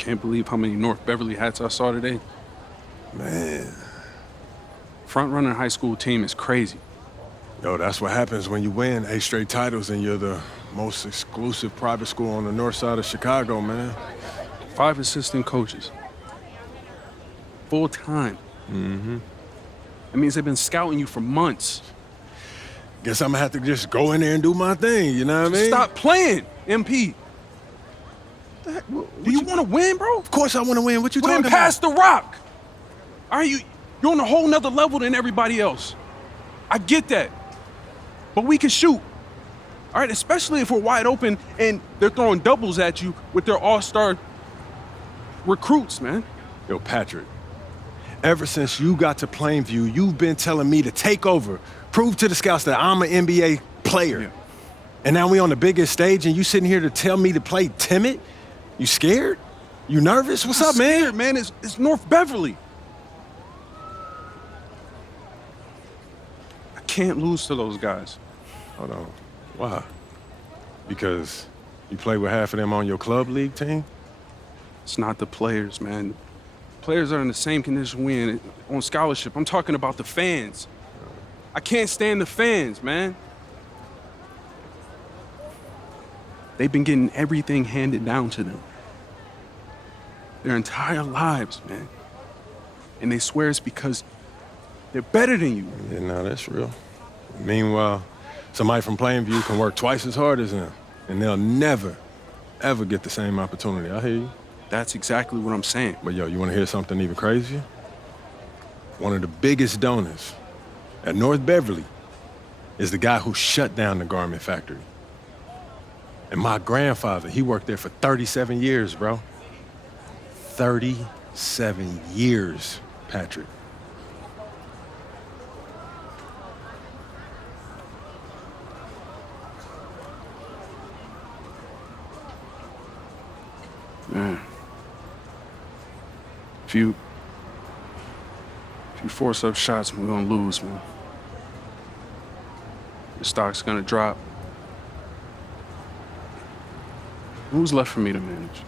Can't believe how many North Beverly hats I saw today. Man. Front-runner high school team is crazy. Yo, that's what happens when you win 8 straight titles and you're the most exclusive private school on the north side of Chicago, man. 5 assistant coaches. Full time. Mm-hmm. That means they've been scouting you for months. Guess I'm gonna have to just go in there and do my thing, you know what I mean? Stop playing, MP. Do you want to win, bro? Of course I want to win. What you talking then about? pass the rock. All right, you're on a whole nother level than everybody else. I get that. But we can shoot. All right, especially if we're wide open and they're throwing doubles at you with their all-star recruits, man. Yo, Patrick, ever since you got to Plainview, you've been telling me to take over, prove to the scouts that I'm an NBA player. Yeah. And now we on the biggest stage and you sitting here to tell me to play timid? You scared? You nervous? What's up, man? Scared, man. It's North Beverly. I can't lose to those guys. Hold on. Why? Because you play with half of them on your club league team? It's not the players, man. Players are in the same condition we in on scholarship. I'm talking about the fans. I can't stand the fans, man. They've been getting everything handed down to them. Their entire lives, man. And they swear it's because they're better than you. Yeah, no, that's real. Meanwhile, somebody from Plainview can work twice as hard as them, and they'll never, ever get the same opportunity. I hear you. That's exactly what I'm saying. But yo, you want to hear something even crazier? One of the biggest donors at North Beverly is the guy who shut down the garment factory. And my grandfather, he worked there for 37 years, bro. 37 years, Patrick. Man. If you force up shots, we're gonna lose, man. The stock's gonna drop. Who's left for me to manage?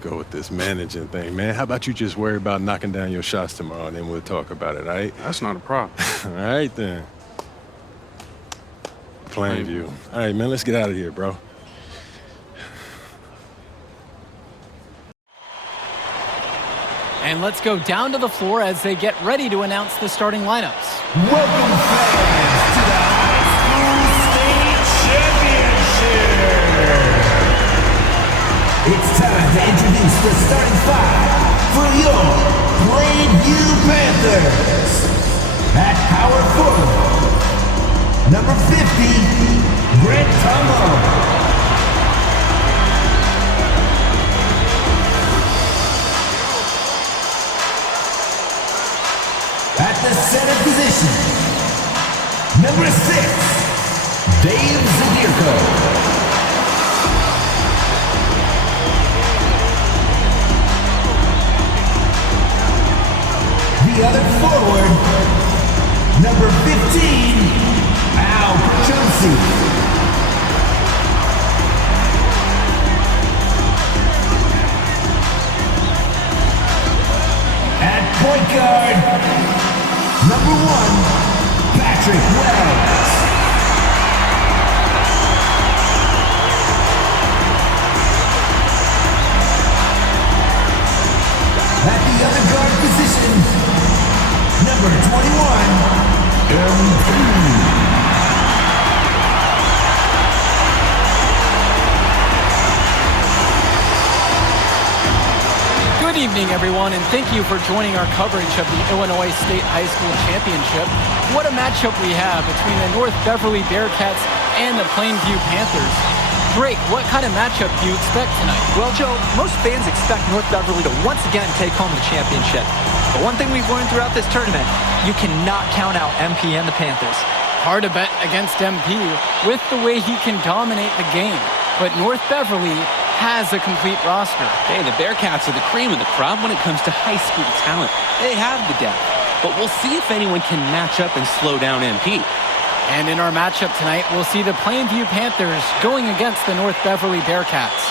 Go with this managing thing, man. How about you just worry about knocking down your shots tomorrow, and then we'll talk about it, all right? That's not a problem. All right, then. Plainview. All right, man, let's get out of here, bro. And let's go down to the floor as they get ready to announce the starting lineups. Welcome, fans, to the High School State Championship. It's time to introduce the starting 5 for your Plainview Panthers. At power forward, number 50, Brent Tumbo. At the center position, number 6, Dave Zadirko. The other forward, number 15, Al Petronsi. At point guard, number 1, Patrick Wells. At the other guard position, number 21, MP. Good evening, everyone, and thank you for joining our coverage of the Illinois State High School Championship. What a matchup we have between the North Beverly Bearcats and the Plainview Panthers. Drake, what kind of matchup do you expect tonight? Well, Joe, most fans expect North Beverly to once again take home the championship. But one thing we've learned throughout this tournament, you cannot count out MP and the Panthers. Hard to bet against MP with the way he can dominate the game. But North Beverly has a complete roster. Hey, the Bearcats are the cream of the crop when it comes to high school talent. They have the depth, but we'll see if anyone can match up and slow down MP. And in our matchup tonight, we'll see the Plainview Panthers going against the North Beverly Bearcats.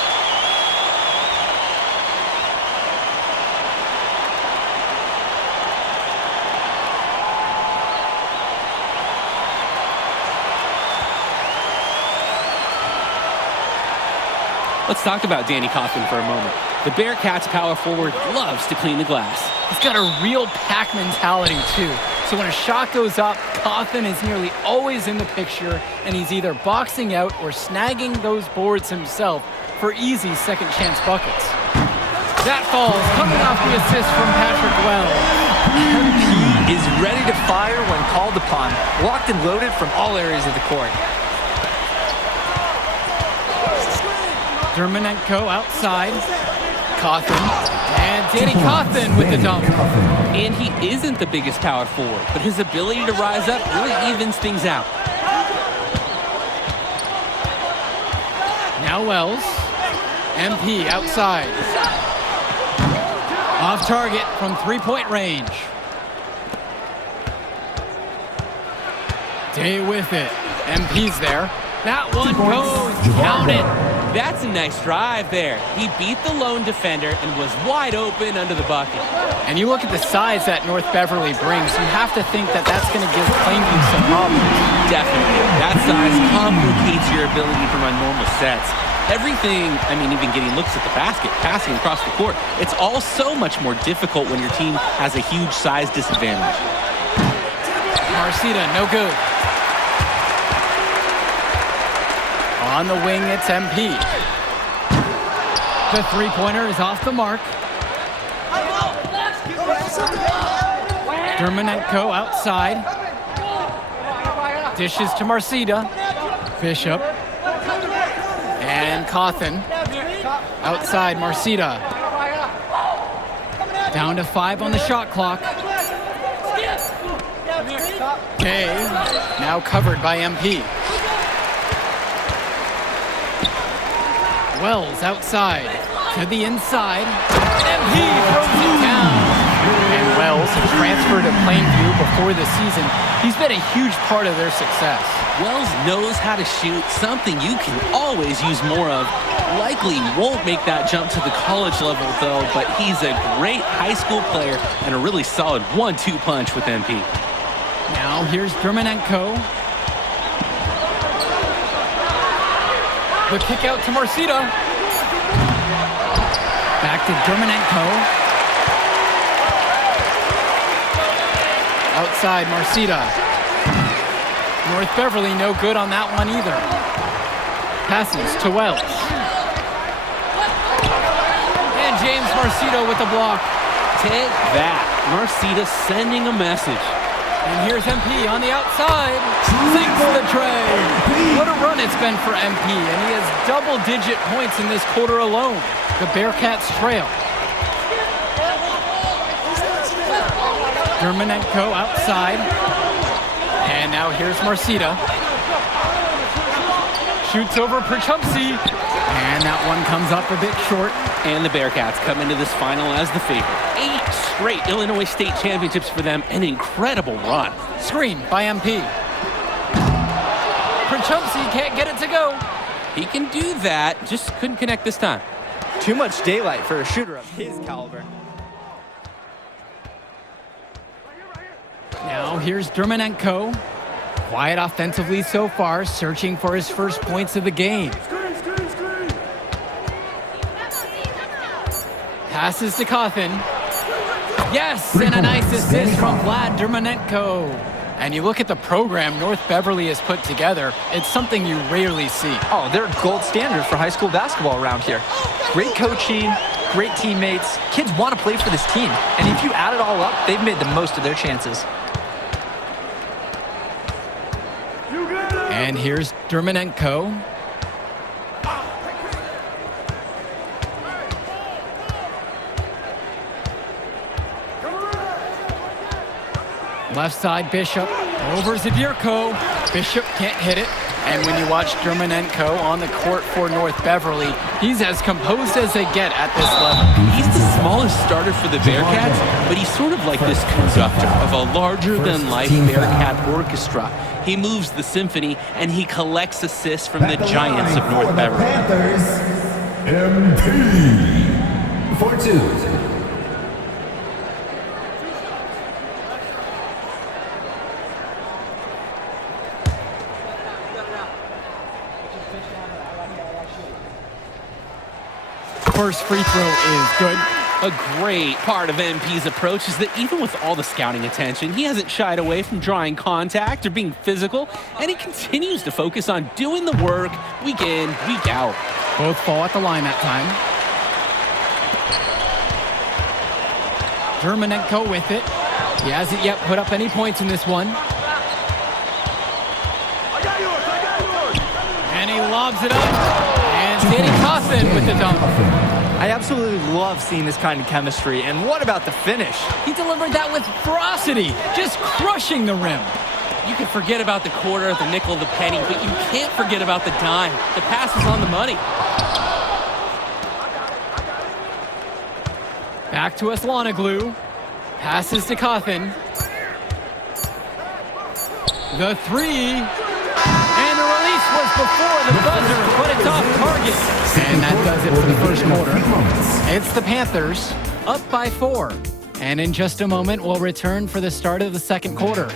Let's talk about Danny Coughlin for a moment. The Bearcats power forward loves to clean the glass. He's got a real pack mentality, too. So when a shot goes up, Coughlin is nearly always in the picture, and he's either boxing out or snagging those boards himself for easy second-chance buckets. That falls, coming off the assist from Patrick Wells. He is ready to fire when called upon, locked and loaded from all areas of the court. Dermonenko outside. Coughlin. And Danny Coughlin with the dunk. And he isn't the biggest power forward, but his ability to rise up really evens things out. Now Wells. MP outside. Off target from three-point range. Day with it. MP's there. That one goes. Count it. That's a nice drive there. He beat the lone defender and was wide open under the bucket. And you look at the size that North Beverly brings, you have to think that that's going to give Plainview some problems. Definitely. That size complicates your ability to run normal sets. Everything, even getting looks at the basket, passing across the court, it's all so much more difficult when your team has a huge size disadvantage. Marcita, no good. On the wing, it's MP. The three-pointer is off the mark. Dermonenko outside. Dishes to Marcita. Bishop. And Coughlin. Outside, Marcita. Down to 5 on the shot clock. Gay, now covered by MP. Wells outside, to the inside, MP throws it down. And Wells, a transfer to Plainview before the season, he's been a huge part of their success. Wells knows how to shoot, something you can always use more of. Likely won't make that jump to the college level though, but he's a great high school player and a really solid 1-2 punch with MP. Now here's Dermonenko. The kick out to Marcita. Back to Dermonenko. Outside, Marcita. North Beverly no good on that one either. Passes to Wells. And James Marcita with the block. Take that. Marcita sending a message. And here's MP on the outside. Sinks the tray. What a run it's been for MP, and he has double-digit points in this quarter alone. The Bearcats trail. Dermonenko outside. And now here's Marcita. Shoots over Perchumpsey. And that one comes up a bit short. And the Bearcats come into this final as the favorite. 8 straight Illinois State championships for them. An incredible run. Screen by MP. Perchumpsey can't get it to go. He can do that, just couldn't connect this time. Too much daylight for a shooter of his caliber. Now here's Dermonenko. Quiet offensively so far, searching for his first points of the game. Passes to Coughlin. Yes, and a nice assist from Vlad Dermonenko. And you look at the program North Beverly has put together, it's something you rarely see. Oh, they're gold standard for high school basketball around here. Great coaching, great teammates. Kids want to play for this team. And if you add it all up, they've made the most of their chances. And here's Dermonenko. Left side, Bishop. Over Zabierko. Bishop can't hit it. And when you watch Dermonenko on the court for North Beverly, he's as composed as they get at this level. He's the smallest starter for the Bearcats, but he's sort of like this conductor of a larger-than-life Bearcat orchestra. He moves the symphony, and he collects assists from the giants of North Beverly. Panthers, MP for 2. first free throw is good. A great part of MP's approach is that even with all the scouting attention, he hasn't shied away from drawing contact or being physical, and he continues to focus on doing the work week in, week out. Both fall at the line that time. Germanenko with it. He hasn't yet put up any points in this one. And he lobs it up. And Danny Costin with the dunk. I absolutely love seeing this kind of chemistry. And what about the finish? He delivered that with ferocity, just crushing the rim. You can forget about the quarter, the nickel, the penny, but you can't forget about the dime. The pass is on the money. Back to Aslanoglu. Passes to Cothin. The three. And the release was before the buzzer, but it's off target. And that does it for the first quarter. It's the Panthers up by 4. And in just a moment, we'll return for the start of the second quarter.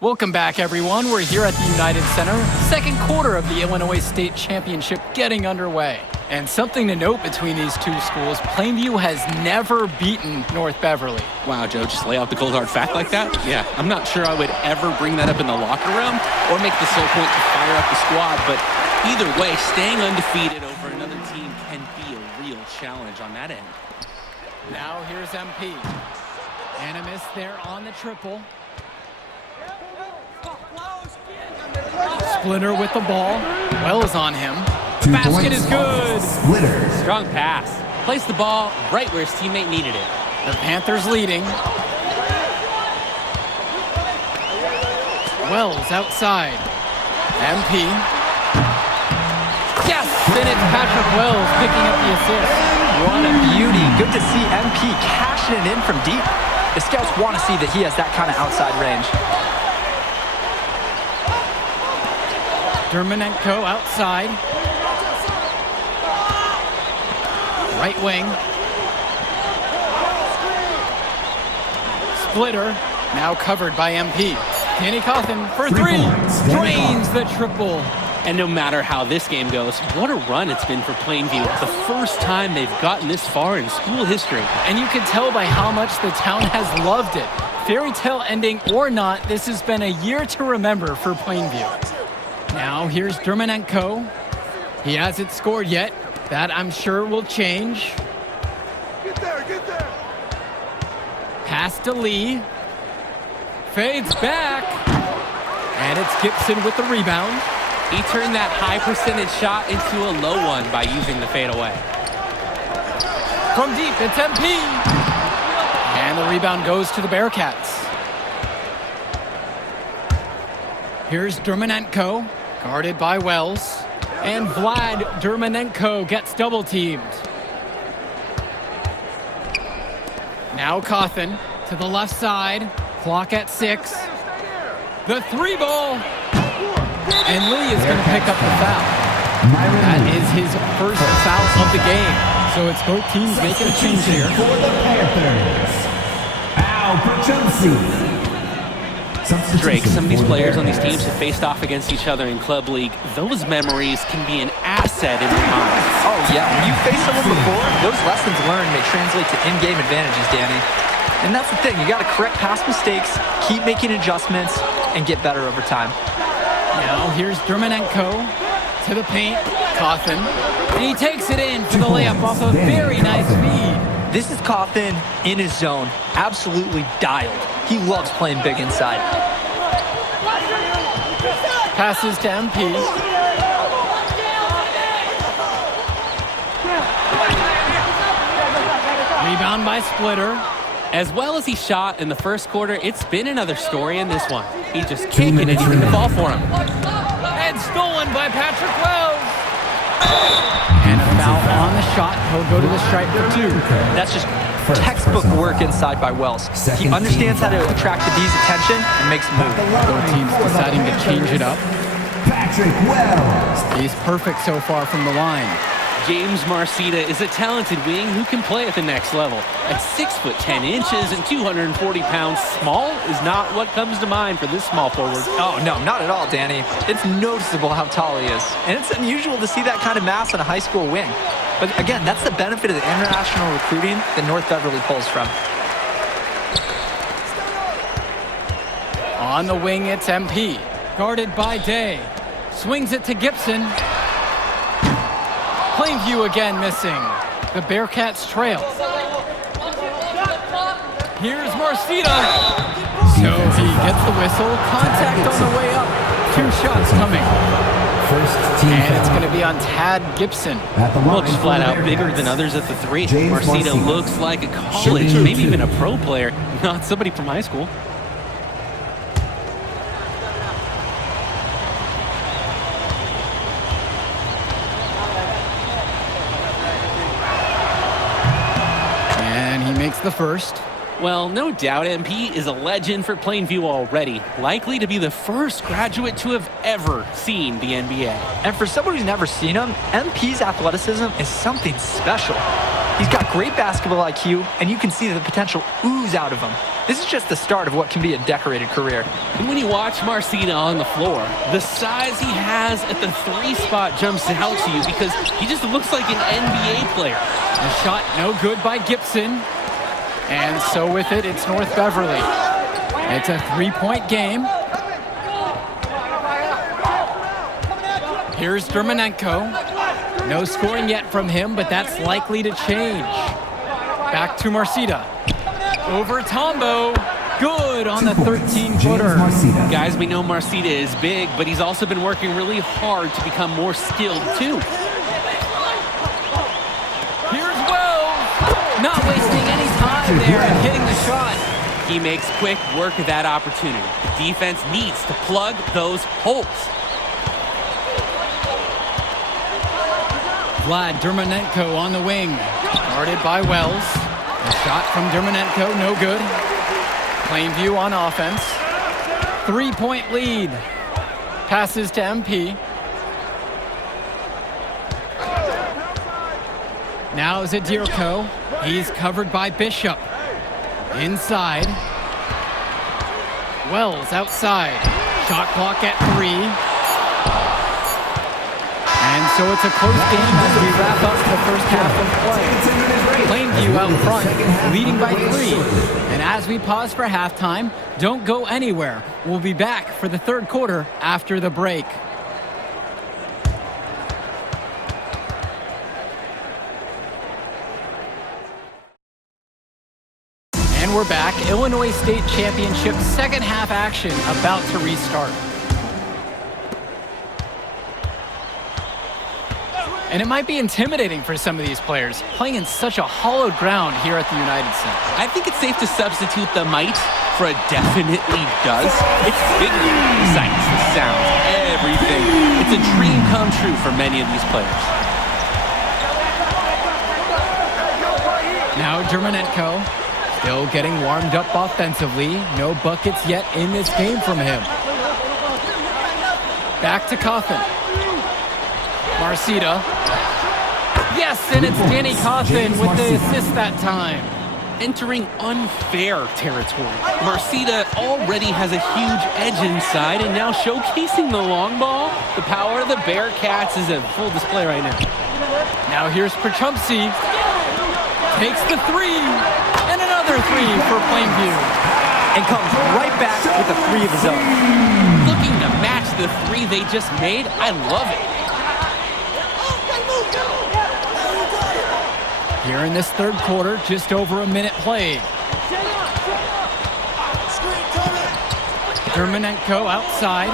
Welcome back, everyone. We're here at the United Center. Second quarter of the Illinois State Championship getting underway. And something to note between these two schools, Plainview has never beaten North Beverly. Wow, Joe, just lay out the cold hard fact like that? Yeah, I'm not sure I would ever bring that up in the locker room or make the sole point to fire up the squad, but either way, staying undefeated over another team can be a real challenge on that end. Now here's MP. Animus there on the triple. Splitter with the ball. Wells on him. The basket is good. Splitter. Strong pass. Placed the ball right where his teammate needed it. The Panthers leading. Wells outside. MP. Yes! Then it's Patrick Wells picking up the assist. What a beauty. Good to see MP cashing it in from deep. The scouts want to see that he has that kind of outside range. Germanenko outside. Right wing. Splitter, now covered by MP. Danny Cothin for three. Drains the triple. And no matter how this game goes, what a run it's been for Plainview. The first time they've gotten this far in school history. And you can tell by how much the town has loved it. Fairy tale ending or not, this has been a year to remember for Plainview. Now here's Germanenko. He hasn't scored yet. That I'm sure will change. Get there. Pass to Lee. Fades back. And it's Gibson with the rebound. He turned that high percentage shot into a low one by using the fadeaway. From deep, it's MP. And the rebound goes to the Bearcats. Here's Germanenko, guarded by Wells. And Vlad Germanenko gets double teamed. Now Cothin to the left side. Clock at 6. The three ball. And Lee is going to pick up the foul. That is his first foul of the game. So it's both teams making a change here. For the Panthers, Al Pachunsi. Drake, some of these players on these teams have faced off against each other in Club League. Those memories can be an asset in their minds. Oh, yeah. When you face someone before, those lessons learned may translate to in-game advantages, Danny. And that's the thing. You got to correct past mistakes, keep making adjustments, and get better over time. Now here's Germanenko to the paint. Cothin. And he takes it in for the layup off a very nice feed. This is Cothin in his zone. Absolutely dialed. He loves playing big inside. Passes to MP. Rebound by Splitter. As well as he shot in the first quarter, it's been another story in this one. He just can't get anything to fall for him. And stolen by Patrick Wells. And a foul on the shot. He'll go to the stripe for 2. That's just textbook work inside by Wells. He understands how to attract the D's attention and makes a move. Both teams deciding to change it up. Patrick Wells. He's perfect so far from the line. James Marcita is a talented wing who can play at the next level. At 6 foot 10 inches and 240 pounds, small is not what comes to mind for this small forward. Oh, no, not at all, Danny. It's noticeable how tall he is. And it's unusual to see that kind of mass on a high school wing. But again, that's the benefit of the international recruiting that North Beverly pulls from. On the wing, it's MP. Guarded by Day. Swings it to Gibson. Plainview again missing. The Bearcats trail. Here's Marcita. So he gets the whistle. Contact on the way up. 2 shots coming. And it's going to be on Tad Gibson. Looks flat out bigger than others at the 3. Marcita looks like a college, maybe even a pro player, not somebody from high school. Makes the first. Well, no doubt MP is a legend for Plainview already, likely to be the first graduate to have ever seen the NBA. And for someone who's never seen him, MP's athleticism is something special. He's got great basketball IQ, and you can see the potential ooze out of him. This is just the start of what can be a decorated career. And when you watch Marcita on the floor, the size he has at the 3 spot jumps out to you because he just looks like an NBA player. The shot no good by Gibson. And so with it, it's North Beverly. It's a 3-point game. Here's Dermanenko. No scoring yet from him, but that's likely to change. Back to Marcita. Over Tombo. Good on the 13-footer. Guys, we know Marcita is big, but he's also been working really hard to become more skilled, too. Here's Wells. Not wasting any time there and hitting the shot. He makes quick work of that opportunity. The defense needs to plug those holes. Vlad Dermanenko on the wing. Guarded by Wells. A shot from Dermanenko, no good. Plainview on offense. 3-point lead. Passes to MP. Now Zadirko. He's covered by Bishop. Inside. Wells outside. Shot clock at 3. And so it's a close game as we wrap up the first half of play. Plainview out front, leading by 3. And as we pause for halftime, don't go anywhere. We'll be back for the third quarter after the break. And we're back. Illinois State Championship second half action about to restart. And it might be intimidating for some of these players, playing in such a hollowed ground here at the United Center. I think it's safe to substitute the might for a definitely does. It's bigger, the sights, the sounds, everything. It's a dream come true for many of these players. Now Dermanenko, still getting warmed up offensively. No buckets yet in this game from him. Back to Coffin. Marcita. Yes, and it's Danny Coffin with the assist that time. Entering unfair territory. Marcita already has a huge edge inside, and now showcasing the long ball. The power of the Bearcats is a full display right now. Now here's Perchumpsey. Takes the 3, and another 3 for Plainview. And comes right back with a 3 of his own. Looking to match the 3 they just made. I love it. Here in this third quarter, just over a minute played. Dermanenko outside,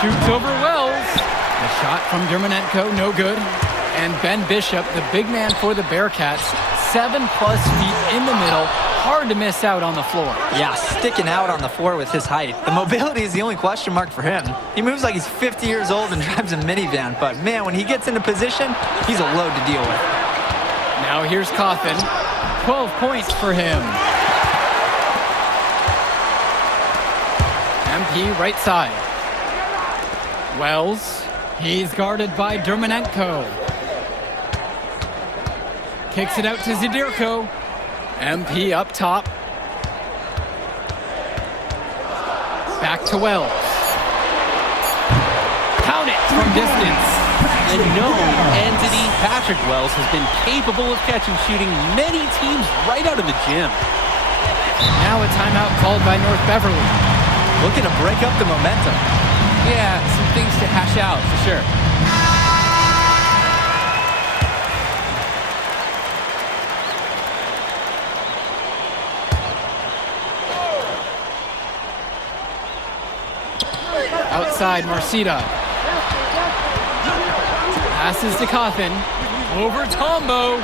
shoots over Wells. The shot from Dermanenko, no good. And Ben Bishop, the big man for the Bearcats, 7+ feet in the middle, hard to miss out on the floor. Yeah, sticking out on the floor with his height. The mobility is the only question mark for him. He moves like he's 50 years old and drives a minivan, but man, when he gets into position, he's a load to deal with. Now here's Coffin. 12 points for him. MP right side. Wells. He's guarded by Dermanenko. Kicks it out to Zadirko. MP up top. Back to Wells. Count it from distance. A known entity, Patrick Wells has been capable of catch and shooting many teams right out of the gym. Now a timeout called by North Beverly. Looking to break up the momentum. Yeah, some things to hash out for sure. Outside, Marcita. Passes to Coffin. Over Tombo.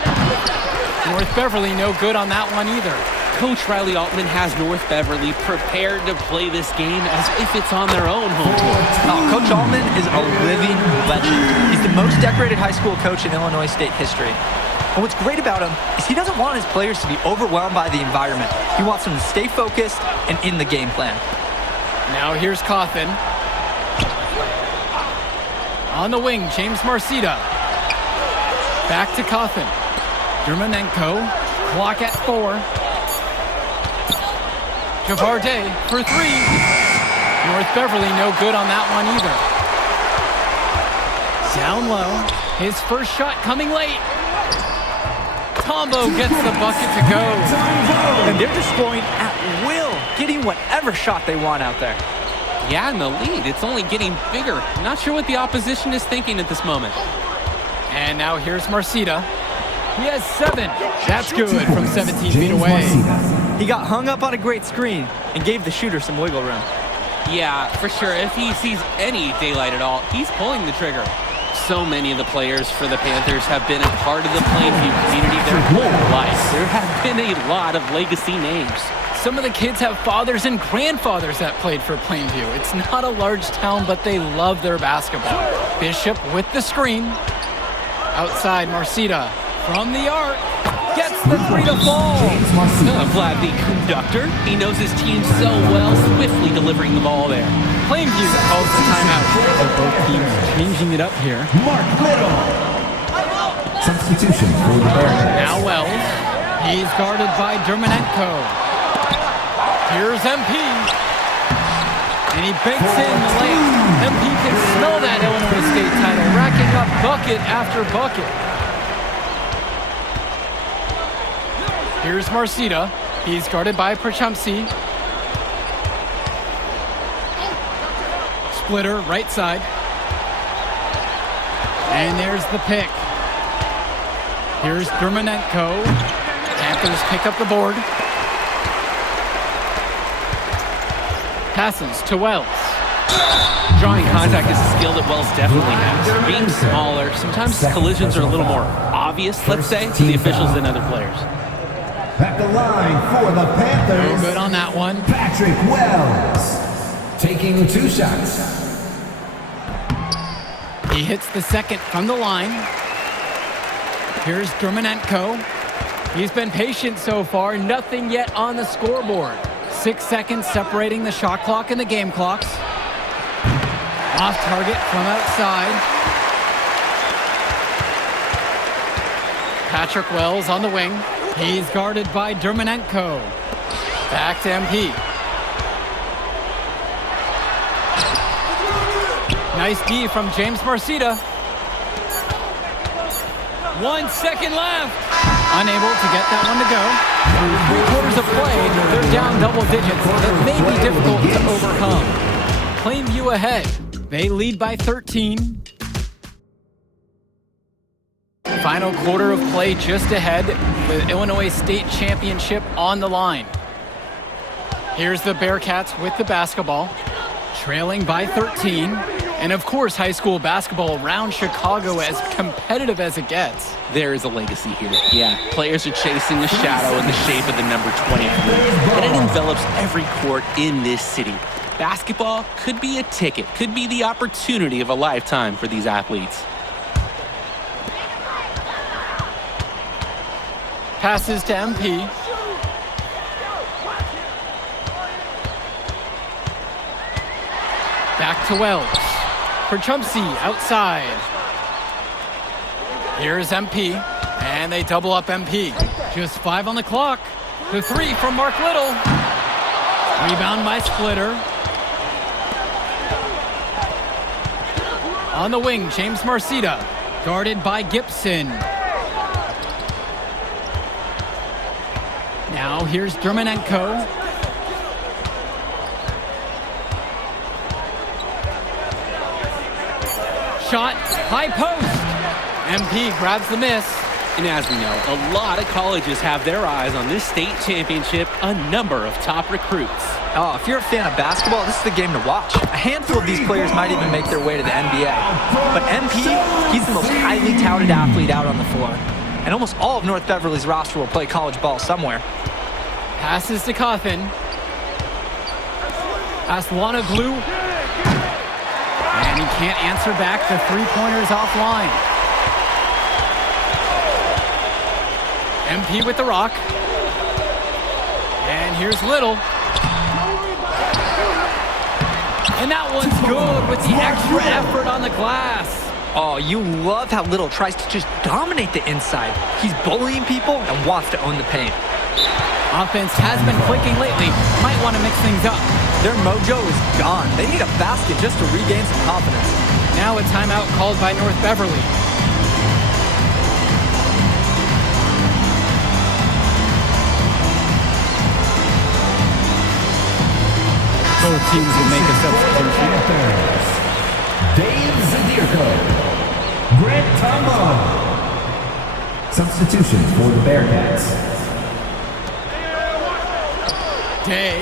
North Beverly no good on that one either. Coach Riley Altman has North Beverly prepared to play this game as if it's on their own home court. Oh, Coach Altman is a living legend. He's the most decorated high school coach in Illinois State history. And what's great about him is he doesn't want his players to be overwhelmed by the environment. He wants them to stay focused and in the game plan. Now here's Coffin. On the wing, James Marcita. Back to Coffin. Dermanenko. Clock at 4. Javarde for 3. North Beverly no good on that one either. Down low. His first shot coming late. Tombo gets the bucket to go. And they're just scoring at will, getting whatever shot they want out there. Yeah, in the lead, it's only getting bigger. Not sure what the opposition is thinking at this moment. And now here's Marcita. He has 7. That's good from 17 feet away. He got hung up on a great screen and gave the shooter some wiggle room. Yeah, for sure. If he sees any daylight at all, he's pulling the trigger. So many of the players for the Panthers have been a part of the Plainview community their whole life. There have been a lot of legacy names. Some of the kids have fathers and grandfathers that played for Plainview. It's not a large town, but they love their basketball. Bishop with the screen. Outside, Marcita from the arc. Gets the 3 to fall. Vlad, the conductor, he knows his team so well, swiftly delivering the ball there. Plainview calls the timeout. So both teams changing it up here. Mark Little. Substitution for the Bearcats. Now Wells. He's guarded by Dermanenko. Here's MP. And he bakes in the lane. MP can smell that Illinois State title, racking up bucket after bucket. Here's Marcita. He's guarded by Perchumsey. Splitter, right side. And there's the pick. Here's Dermanenko. Panthers pick up the board. Passes to Wells. Drawing contact is a skill that Wells definitely has. Being smaller, sometimes collisions are a little more obvious, let's say, to the officials than other players. At the line for the Panthers. No good on that one. Patrick Wells. Taking 2 shots. He hits the second from the line. Here's Dermanenko. He's been patient so far. Nothing yet on the scoreboard. 6 seconds separating the shot clock and the game clocks. Off target from outside. Patrick Wells on the wing. He's guarded by Dermanenko. Back to MP. Nice D from James Marcita. 1 second left. Unable to get that one to go. Through 3/4 of play, they're down double digits. That may be difficult to overcome. Plainview ahead. They lead by 13. Final quarter of play just ahead with Illinois State Championship on the line. Here's the Bearcats with the basketball, trailing by 13. And of course, high school basketball around Chicago as competitive as it gets. There is a legacy here. Yeah, players are chasing the shadow in the shape of the number 23. And it envelops every court in this city. Basketball could be a ticket, could be the opportunity of a lifetime for these athletes. Passes to MP. Back to Wells. For Trumpsy outside. Here's MP. And they double up MP. Just 5 on the clock. The 3 from Mark Little. Rebound by Splitter. On the wing, James Marcita. Guarded by Gibson. Now here's Dermanenko. Shot, high post. MP grabs the miss. And as we know, a lot of colleges have their eyes on this state championship, a number of top recruits. Oh, if you're a fan of basketball, this is the game to watch. A handful of these players might even make their way to the NBA. But MP, he's the most highly touted athlete out on the floor. And almost all of North Beverly's roster will play college ball somewhere. Passes to Cawthon. Aslanoglu. And he can't answer back. The three-pointer's offline. MP with the rock. And here's Little. And that one's good with the extra effort on the glass. Oh, you love how Little tries to just dominate the inside. He's bullying people and wants to own the paint. Offense has been clicking lately. Might want to mix things up. Their mojo is gone. They need a basket just to regain some confidence. Now a timeout called by North Beverly. Both teams will make a substitution. Dave Zadirko. Grant Tombo. Substitution for the Bearcats. Day,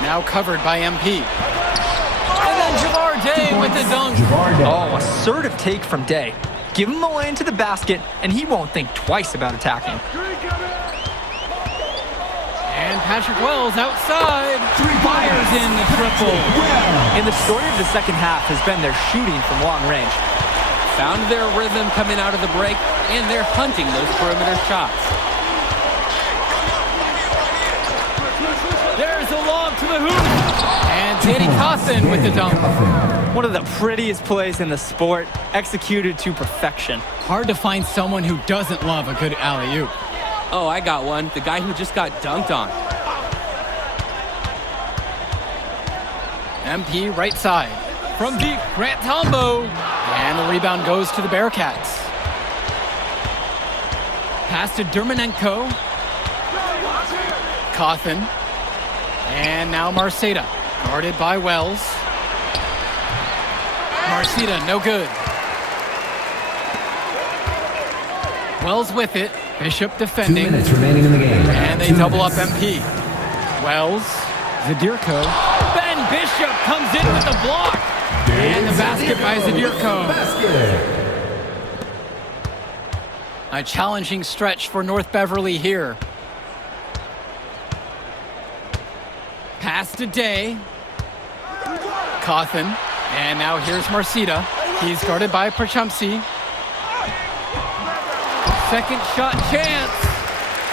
now covered by MP. And then Javar Day with the dunk. Oh, assertive take from Day. Give him a lane to the basket, and he won't think twice about attacking. And Patrick Wells outside. Fires in the triple. And the story of the second half has been their shooting from long range. Found their rhythm coming out of the break, and they're hunting those perimeter shots. There's a lob to the hoop. And Danny Cawthon with the dunk. One of the prettiest plays in the sport, executed to perfection. Hard to find someone who doesn't love a good alley-oop. Oh, I got one. The guy who just got dunked on. MP right side. From deep, Grant Tombo. And the rebound goes to the Bearcats. Pass to Dermanenko. Cawthon. And now Marcita, guarded by Wells. Marcita, no good. Wells with it. Bishop defending. 2 minutes remaining in the game. And they double up MP. Wells, Zadirko. Ben Bishop comes in with the block. And the basket by Zadirko. A challenging stretch for North Beverly here. Pass to Day. Cawthon. And now here's Marcita. He's guarded by Perchumsey. Second shot chance.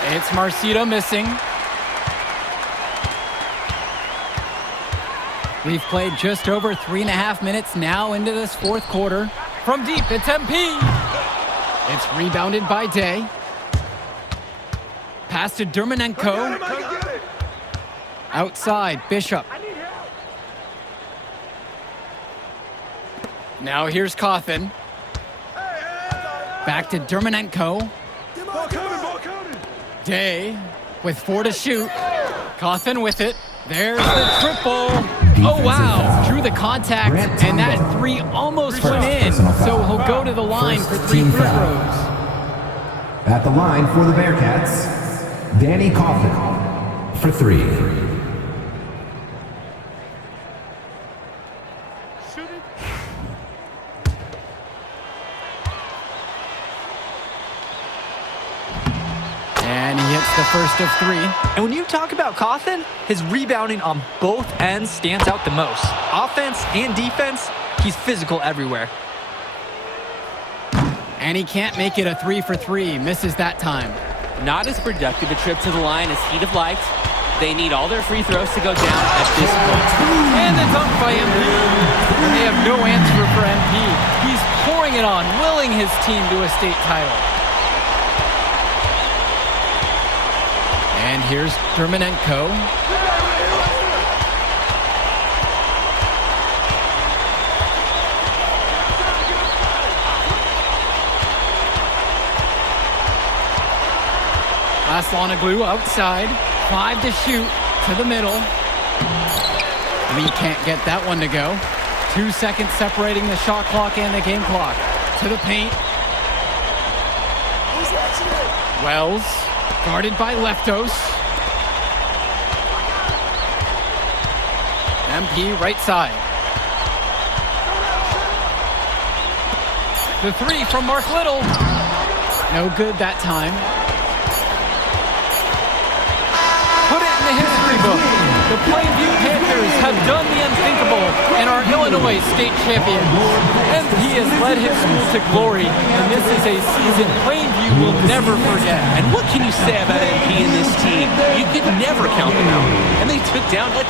It's Marcita missing. We've played just over 3.5 minutes now into this fourth quarter. From deep, it's MP. It's rebounded by Day. Pass to Dermanenko. Outside, Bishop. Now here's Cawthon. Back to Dermanenko. Day with 4 to shoot. Cawthon with it. There's the triple. Oh, wow. Drew the contact, and that 3 almost went in. So he'll go to the line for 3 free throws. At the line for the Bearcats, Danny Cawthon for 3. And he hits the first of 3. And when you talk about Cawthon, his rebounding on both ends stands out the most. Offense and defense, he's physical everywhere. And he can't make it a 3 for 3. Misses that time. Not as productive a trip to the line as he'd have liked. They need all their free throws to go down at this point. And the dunk by MP. And they have no answer for MP. He's pouring it on, willing his team to a state title. And here's Dermanenko. Aslanoglu outside. 5 to shoot to the middle. Lee can't get that one to go. 2 seconds separating the shot clock and the game clock. To the paint. Wells, guarded by Leftos. MP right side. The 3 from Mark Little. No good that time. Put it in the history book. The Plainview Panthers have done the unthinkable and are Illinois state champions. MP has led his school to glory, and this is a season Plainview will never forget. And what can you say about MP and this team? You could never count them out. And they took down a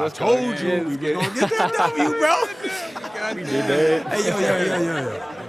Let's go. Told you we were gonna get that W, bro. We did that. Hey,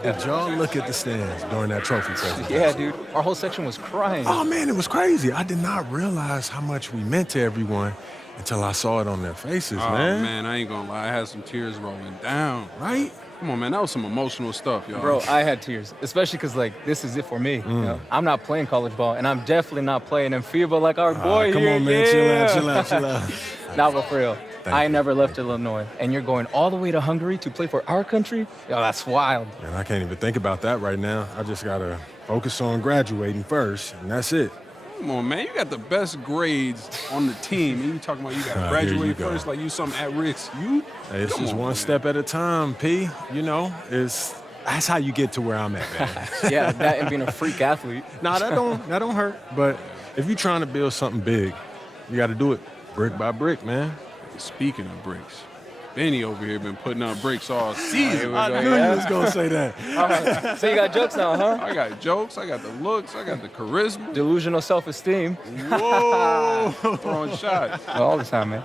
yo. Did y'all look at the stands during that trophy presentation? Yeah, dude. Our whole section was crying. Oh, man, it was crazy. I did not realize how much we meant to everyone until I saw it on their faces, Oh, man. man, I ain't gonna lie. I had some tears rolling down. Right? Come on, man. That was some emotional stuff, y'all. Bro, I had tears, especially because, like, this is it for me. You know, I'm not playing college ball, and I'm definitely not playing in FIBA like our boy Come here. on, man. Yeah. Chill out. Nah, but for real. Thank I you. never left Illinois, and you're going all the way to Hungary to play for our country? Yo, that's wild. Man, I can't even think about that right now. I just got to focus on graduating first, and that's it. Come on, man. You got the best grades on the team. And you talking about you got to Here you graduate go. first like you something at risk. You? Hey, it's Come just on, one man. step at a time, P. You know, that's how you get to where I'm at, man. Yeah, that and being a freak athlete. Nah, that don't hurt. But if you're trying to build something big, you got to do it brick by brick, man. Speaking of bricks, Benny over here been putting up bricks all season. I knew you was gonna say that. All right, so you got jokes now, huh? I got jokes. I got the looks. I got the charisma. Delusional self-esteem. Whoa, throwing shots. All the time, man.